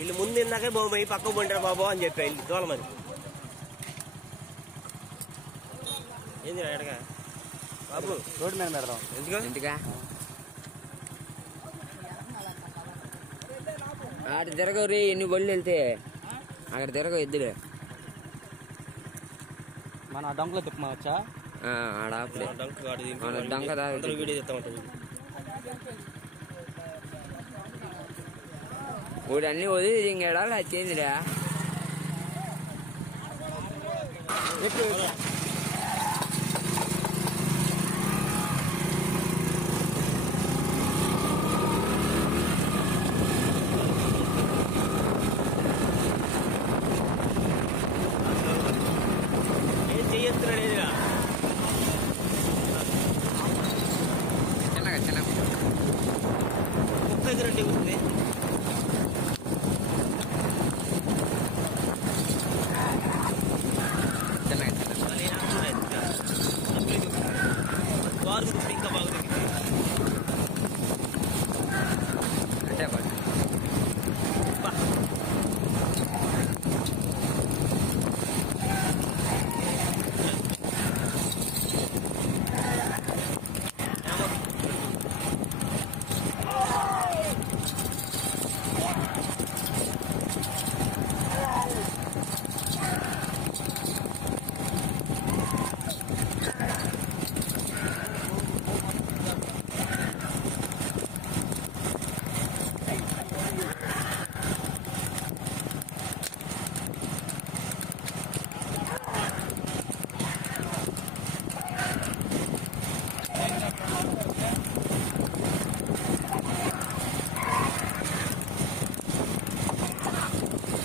వీళ్ళు ముందు తిన్నాకే బాబు అయ్యి పక్క పోంటారు బాబు అని చెప్పి వెళ్ళి దోల మరి ఏంది ఎడగా బాబు రోడ్డు మీద పెడదాం. ఎందుకా ఆడ తిరగవు రే, ఎన్ని బళ్ళు వెళ్తే అక్కడ తిరగవు ఎద్దులే. మన డంకులో తిప్పమవచ్చా? ఆడ అప్పుడే డంక డంక దాకా వీడియో చెప్తామంటారు. వాడు అన్ని వదిలి ఇంకేడా అది చేందిరా. ఏం చెయ్యొస్తున్నాడు ఏదిగా చిన్నగా చిన్నగా కుక్క ఎదురంటే ఉంది. వారు ఇంకా బాగా తగ్గింది అంటే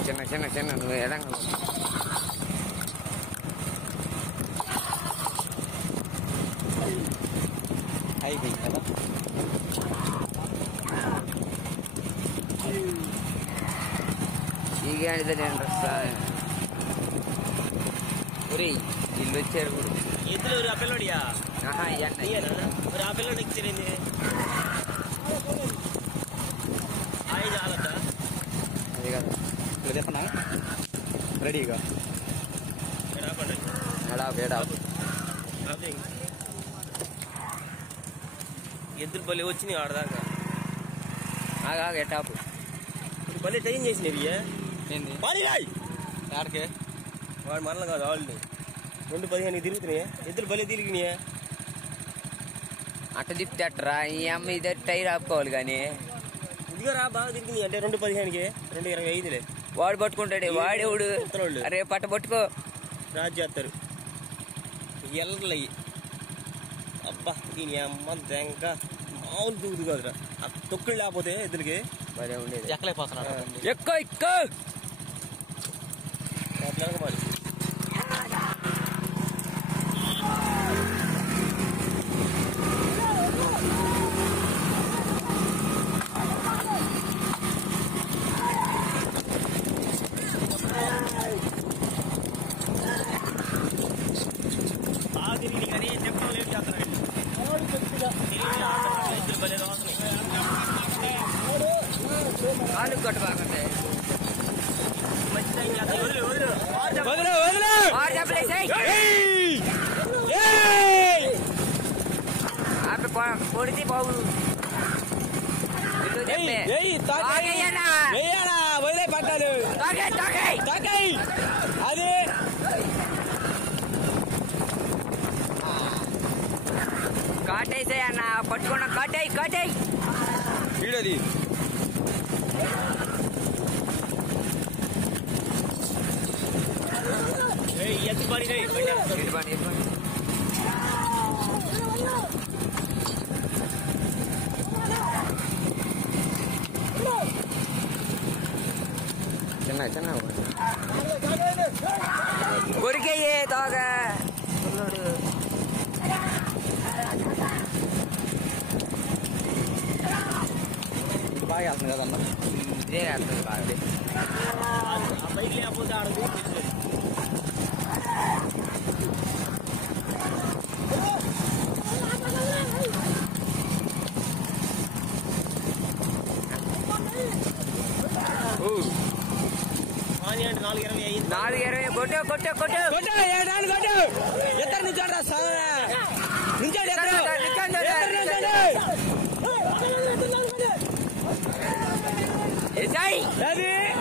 చిన్న చిన్న చిన్న నువ్వు ఎడంగా అయిపోయింది కదా. ఈ గాడిద నేను వస్తా. ఒరే ఇల్లు వచ్చారు కూడా. ఎద్దులు ఆ పిల్లడియా మరి ఆ పిల్లడు ఎక్కిరింది ఆయి చాలద్దా అది కదా ఇప్పుడు చెప్పనా రెడీగా ఎద్దులు బలి వచ్చినాయి ఆడదాకా ఆగా ఎటాపు ఇప్పుడు బలి టైం చేసినవి ఏంది ఆడికే వాడు మనలో కాదు వాళ్ళని 2:15 తిరుగుతున్నాయి ఎద్దులు బలి తిరిగినాయా అట్ట తిప్పితే అట్టరా ఈ అమ్మ ఇద్దరు టైర్ ఆపుకోవాలి కానీ ఇదిగో రా బాగా తిరిగినాయి అంటే 2:15కి 2:25లే వాడు పట్టుకుంటాడే వాడేవుడు అరే పట్ట పట్టుకో రాజు చేస్తారు ఎల్లయ్యి అబ్బా దీని అమ్మ దెంక మామూలు దూదు కాదురా ఆ తొక్కులు లేకపోతే ఎద్దులకి భలే ఉండేది ఎక్కలేకపోతున్నాడు ఎక్కువ ఎక్కువ మరి తిరిగి కానీ చెప్పడం లేట్ చేస్తున్నాడు ఎద్దులు భలే రాస్తున్నాయి కాలు కొట్టు బాగుంది మంచి టైం చేస్తాయి పొడితే బాబు వదిలే పట్టాడు అది కాటేసే అన్న పట్టుకున్నా కాటేయి కాటేయి వీడది ఎత్తు పడి చిన్న చిన్న కొరికేయే తోగా బాగా వెళ్తుంది కదన్నా ఇదే వెళ్తుంది బాగా ఆ బైక్ లేకపోతే ఆడదు Ooh. కొట్టు కొట్టు కొట్టు ఏడాను కొట్టు ఇద్దరు నుంచోండి రా నుంచోండి ఏయ్